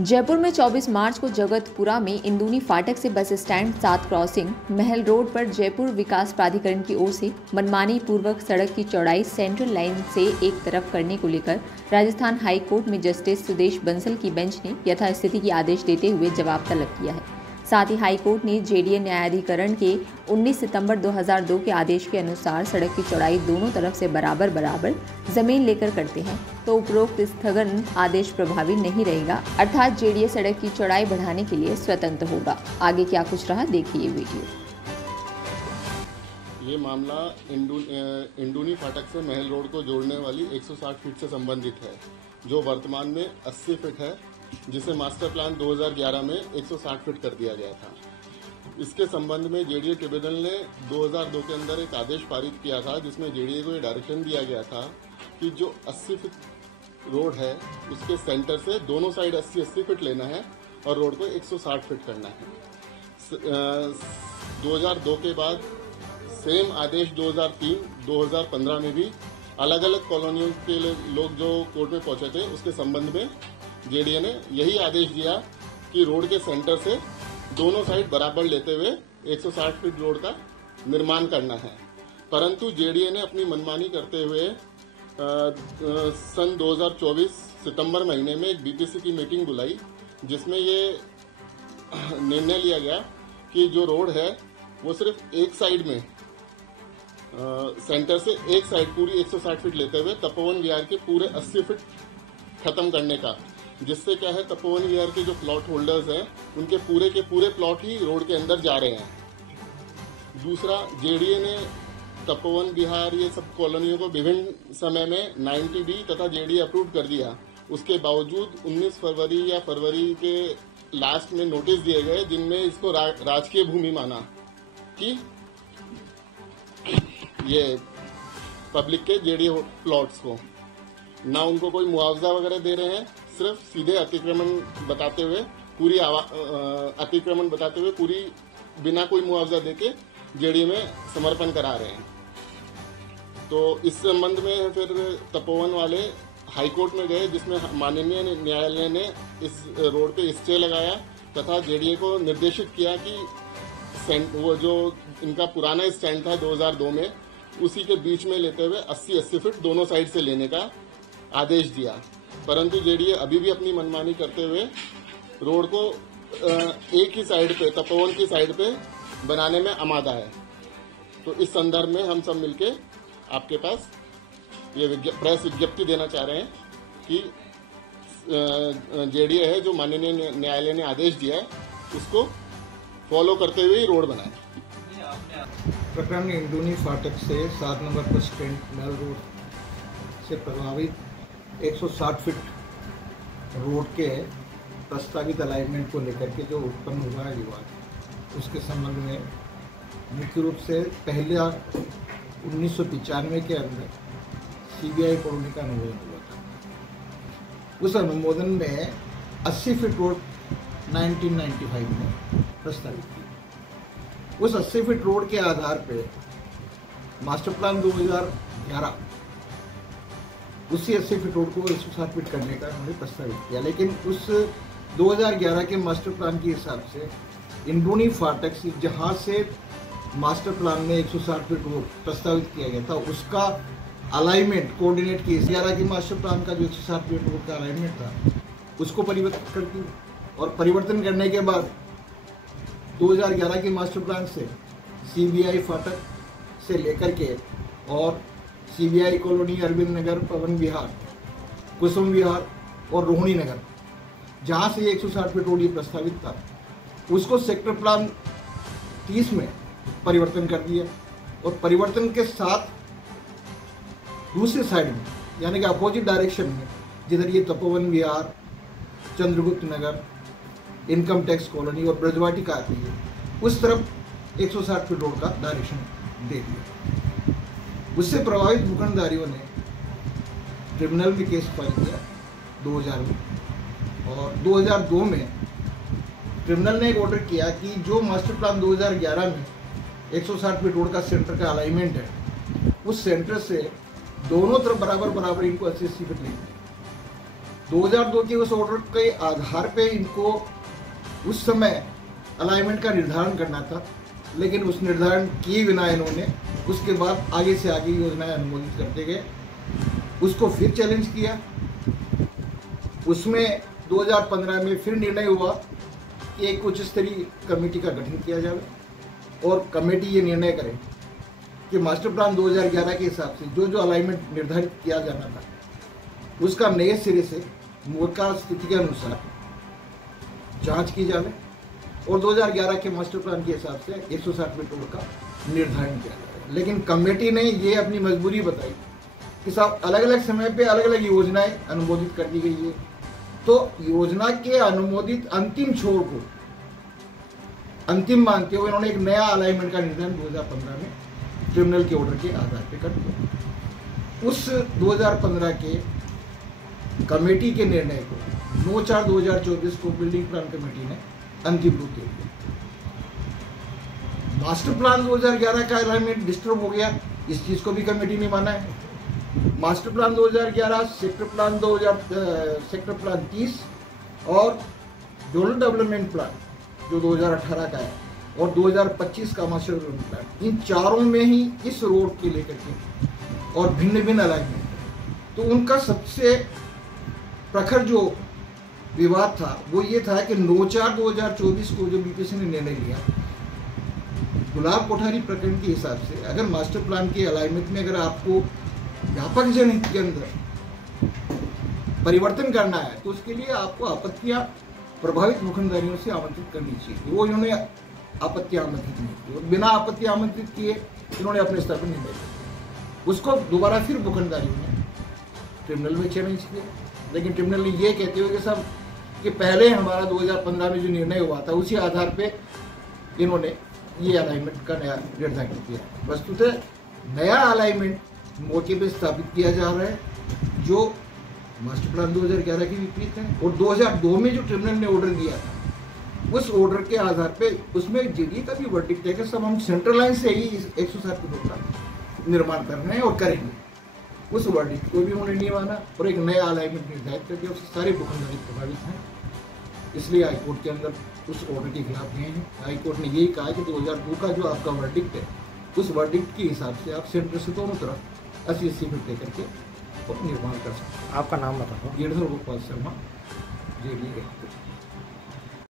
जयपुर में 24 मार्च को जगतपुरा में इंदूनी फाटक से बस स्टैंड 7 क्रॉसिंग महल रोड पर जयपुर विकास प्राधिकरण की ओर से मनमानी पूर्वक सड़क की चौड़ाई सेंट्रल लाइन से एक तरफ करने को लेकर राजस्थान हाई कोर्ट में जस्टिस सुदेश बंसल की बेंच ने यथास्थिति की आदेश देते हुए जवाब तलब किया है। साथ ही हाई कोर्ट ने जेडीए न्यायाधिकरण के 19 सितंबर 2002 के आदेश के अनुसार सड़क की चौड़ाई दोनों तरफ से बराबर जमीन लेकर करते हैं तो उपरोक्त स्थगन आदेश प्रभावी नहीं रहेगा, अर्थात जेडीए सड़क की चौड़ाई बढ़ाने के लिए स्वतंत्र होगा। आगे क्या कुछ रहा, देखिए वीडियो। ये मामला इंदूनी फाटक से महल रोड को जोड़ने वाली 160 फीट से संबंधित है, जो वर्तमान में 80 फीट है, जिसे मास्टर प्लान 2011 में 160 फीट कर दिया गया था। इसके संबंध में जेडीए ट्रिब्यूनल ने 2002 के अंदर एक आदेश पारित किया था, जिसमें जेडीए को ये डायरेक्शन दिया गया था कि जो 80 फीट रोड है उसके सेंटर से दोनों साइड 80-80 फीट लेना है और रोड को 160 फीट करना है। 2002 के बाद सेम आदेश 2003-2015 में भी अलग अलग कॉलोनियों के लोग जो कोर्ट में पहुंचे थे, उसके संबंध में जेडीए ने यही आदेश दिया कि रोड के सेंटर से दोनों साइड बराबर लेते हुए 160 फीट रोड का निर्माण करना है। परंतु जेडीए ने अपनी मनमानी करते हुए सन 2024 सितंबर महीने में एक बीपीसी की मीटिंग बुलाई, जिसमें ये निर्णय लिया गया कि जो रोड है वो सिर्फ एक साइड में सेंटर से एक साइड पूरी 160 फीट लेते हुए तपोवन विहार के पूरे 80 फीट खत्म करने का, जिससे क्या है तपोवन विहार के जो प्लॉट होल्डर्स हैं उनके पूरे प्लॉट ही रोड के अंदर जा रहे हैं। दूसरा, जेडीए ने तपोवन विहार ये सब कॉलोनियों को विभिन्न समय में 90D तथा जेडीए अप्रूव कर दिया। उसके बावजूद 19 फरवरी या फरवरी के लास्ट में नोटिस दिए गए, जिनमें इसको राजकीय भूमि माना कि ये पब्लिक के जेडीए प्लॉट्स को ना उनको कोई मुआवजा वगैरह दे रहे हैं, सिर्फ सीधे अतिक्रमण बताते हुए पूरी बिना कोई मुआवजा देके जेडीए में समर्पण करा रहे हैं। तो इस संबंध में फिर तपोवन वाले हाई कोर्ट में गए, जिसमें माननीय न्यायालय ने इस रोड पे स्टे लगाया तथा जेडीए को निर्देशित किया कि वो जो इनका पुराना स्टैंड था 2002 में, उसी के बीच में लेते हुए 80-80 फीट दोनों साइड से लेने का आदेश दिया। परंतु जेडीए अभी भी अपनी मनमानी करते हुए रोड को एक ही साइड पे, तपोवन की साइड पे बनाने में आमादा है। तो इस संदर्भ में हम सब मिलके आपके पास ये प्रेस विज्ञप्ति देना चाह रहे हैं कि जेडीए है जो माननीय न्यायालय ने आदेश दिया है उसको फॉलो करते हुए ही रोड बनाए। प्रकरण इंदूनी फाटक से 7 नंबर बस स्टैंड महल रोड से प्रभावित 160 फीट रोड के प्रस्तावित अलाइनमेंट को लेकर के जो उत्पन्न हुआ है विवाद, उसके संबंध में मुख्य रूप से पहले 1995 के अंदर सीबीआई कॉलोनी का अनुमोदन हुआ था। उस अनुमोदन में 80 फीट रोड 1995 में प्रस्तावित की। उस 80 फीट रोड के आधार पे मास्टर प्लान 2011 उसी 80 फीट रोड को 160 फीट करने का उन्होंने प्रस्तावित किया, लेकिन उस 2011 के मास्टर प्लान के हिसाब से इंदूनी फाटक से जहाँ से मास्टर प्लान में 160 फीट रोड प्रस्तावित किया गया था, उसका अलाइनमेंट कोऑर्डिनेट किए 11 के मास्टर प्लान का जो 160 फीट रोड का अलाइनमेंट था उसको परिवर्तित कर दिया। और परिवर्तन करने के बाद 2011 के मास्टर प्लान से सीबीआई फाटक से लेकर के और सीबीआई कॉलोनी, अरविंद नगर, पवन विहार, कुसुम विहार और रोहिणी नगर, जहाँ से 160 फीट रोड प्रस्तावित था, उसको सेक्टर प्लान 30 में परिवर्तन कर दिया। और परिवर्तन के साथ दूसरे साइड में, यानी कि अपोजिट डायरेक्शन में, जिधर ये तपोवन विहार, चंद्रगुप्त नगर, इनकम टैक्स कॉलोनी और ब्रजवाटिका आती है, उस तरफ 160 फीट रोड का डायरेक्शन दे दिया। उससे प्रभावित भूखंडधारियों ने ट्रिब्यूनल में केस फाइल किया 2000 में, और 2002 में ट्रिब्यूनल ने एक ऑर्डर किया कि जो मास्टर प्लान 2011 में 160 फीट रोड का सेंटर का अलाइनमेंट है, उस सेंटर से दोनों तरफ बराबर इनको 80-80 फीट लेंगे। 2002 के उस ऑर्डर के आधार पे इनको उस समय अलाइनमेंट का निर्धारण करना था, लेकिन उस निर्धारण किए बिना इन्होंने उसके बाद आगे से आगे योजनाएं अनुमोदित करते गए। उसको फिर चैलेंज किया। उसमें 2015 में फिर निर्णय हुआ कि एक उच्च स्तरीय कमेटी का गठन किया जाए और कमेटी ये निर्णय करे कि मास्टर प्लान 2011 के हिसाब से जो जो अलाइनमेंट निर्धारित किया जाना था उसका नए सिरे से मौका स्थिति के अनुसार जांच की जाए और 2011 के मास्टर प्लान के हिसाब से 160 फीट रोड का निर्धारण किया जाए। लेकिन कमेटी ने ये अपनी मजबूरी बताई कि साहब अलग अलग समय पे अलग अलग योजनाएं अनुमोदित कर दी गई है, तो योजना के अनुमोदित अंतिम छोर को अंतिम मानते हुए इन्होंने एक नया अलाइनमेंट का निर्धारण 2015 में ट्रिब्यूनल के ऑर्डर के आधार पर कर दिया। उस 2015 के कमेटी के निर्णय को 9/4/2024 को बिल्डिंग प्लान कमेटी ने अंतिम रूप दे दिया। मास्टर प्लान 2011 का अलाइनमेंट डिस्टर्ब हो गया, इस चीज को भी कमेटी ने माना है। मास्टर प्लान 2011, सेक्टर प्लान 30 और जोनल डेवलपमेंट प्लान जो 2018 का है और 2025 का मास्टर डेवलपमेंट प्लान, इन चारों में ही इस रोड के लेकर के और भिन्न भिन्न अलाइनमेंट, तो उनका सबसे प्रखर जो विवाद था वो ये था कि 9/4/2024 को जो बीपीसी ने निर्णय लिया, गुलाब कोठारी प्रकरण के हिसाब से अगर मास्टर प्लान के अलाइनमेंट में अगर आपको व्यापक जनहित के अंदर परिवर्तन करना है तो उसके लिए आपको आपत्तियां प्रभावित भूखंडधारियों से आमंत्रित करनी चाहिए। वो इन्होंने आपत्तियां आमंत्रित नहीं की, बिना आपत्ति आमंत्रित किए इन्होंने अपने स्तर पर निर्णय लिया। उसको दोबारा फिर भूखंडधारियों ने ट्रिब्यूनल में चैलेंज किया, लेकिन ट्रिब्यूनल ने ये कहते हुए कि साहब कि पहले हमारा 2015 में जो निर्णय हुआ था उसी आधार पे इन्होंने ये अलाइनमेंट का नया निर्धारण किया। वस्तुतः नया अलाइनमेंट मौके पे स्थापित किया जा रहा है जो मास्टर प्लान 2011 के विपरीत है और 2002 में जो ट्रिब्यूनल ने ऑर्डर दिया था उस ऑर्डर के आधार पे उसमें जेडीए का भी वर्डिक्ट है कि सब हम सेंट्रल लाइन से ही 160 फीट का निर्माण कर रहे हैं और करेंगे। उस वर्डिक्ट को भी उन्होंने नहीं माना और एक नया अलाइनमेंट निर्धारित करके उससे सारे भूखंडधारी प्रभावित हैं। इसलिए हाईकोर्ट के अंदर उस ऑर्डर के खिलाफ गए हैं। हाईकोर्ट ने यही कहा कि 2002 का जो आपका वर्डिक्ट है उस वर्डिक्ट के हिसाब से आप सेंटर से दोनों तरफ 80-80 फीट लेकर के निर्माण कर सकते हैं। आपका नाम बताओ। गिरधर गोपाल शर्मा, जेडीए।